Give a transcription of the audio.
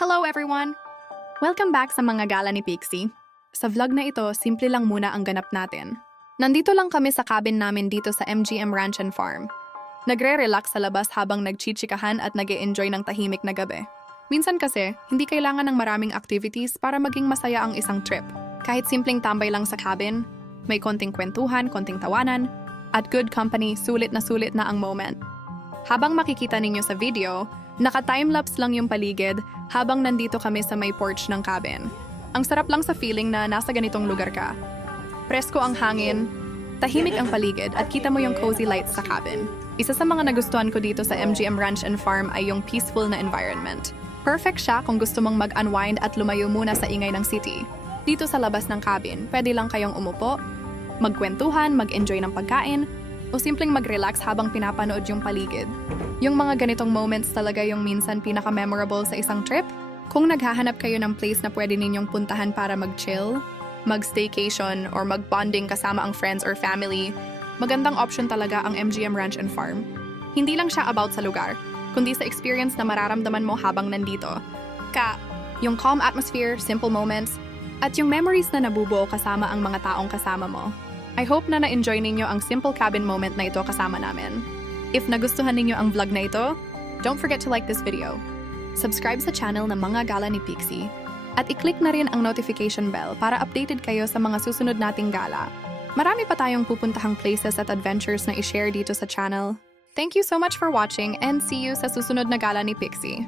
Hello everyone! Welcome back sa mga gala ni Pixie. Sa vlog na ito, simple lang muna ang ganap natin. Nandito lang kami sa cabin namin dito sa MGM Ranch and Farm. Nagre-relax sa labas habang nagchichikahan at nag-e-enjoy ng tahimik na gabi. Minsan kasi, hindi kailangan ng maraming activities para maging masaya ang isang trip. Kahit simpleng tambay lang sa cabin, may konting kwentuhan, konting tawanan, at good company, sulit na ang moment. Habang makikita ninyo sa video, naka-timelapse lang yung paligid habang nandito kami sa may porch ng cabin. Ang sarap lang sa feeling na nasa ganitong lugar ka. Presko ang hangin, tahimik ang paligid at kita mo yung cozy lights sa cabin. Isa sa mga nagustuhan ko dito sa MGM Ranch and Farm ay yung peaceful na environment. Perfect siya kung gusto mong mag-unwind at lumayo muna sa ingay ng city. Dito sa labas ng cabin, pwede lang kayong umupo, magkwentuhan, mag-enjoy ng pagkain, o simpleng mag-relax habang pinapanood yung paligid. Yung mga ganitong moments talaga yung minsan pinaka-memorable sa isang trip. Kung naghahanap kayo ng place na pwede ninyong puntahan para mag-chill, mag-staycation, or mag-bonding kasama ang friends or family, magandang option talaga ang MGM Ranch and Farm. Hindi lang siya about sa lugar, kundi sa experience na mararamdaman mo habang nandito. Yung calm atmosphere, simple moments, at yung memories na nabubuo kasama ang mga taong kasama mo. I hope na na-enjoy ninyo ang simple cabin moment na ito kasama namin. If nagustuhan ninyo ang vlog na ito, don't forget to like this video. Subscribe sa channel ng Mga Gala ni Pixie. At i-click na rin ang notification bell para updated kayo sa mga susunod nating gala. Marami pa tayong pupuntahang places at adventures na i-share dito sa channel. Thank you so much for watching and see you sa susunod na gala ni Pixie.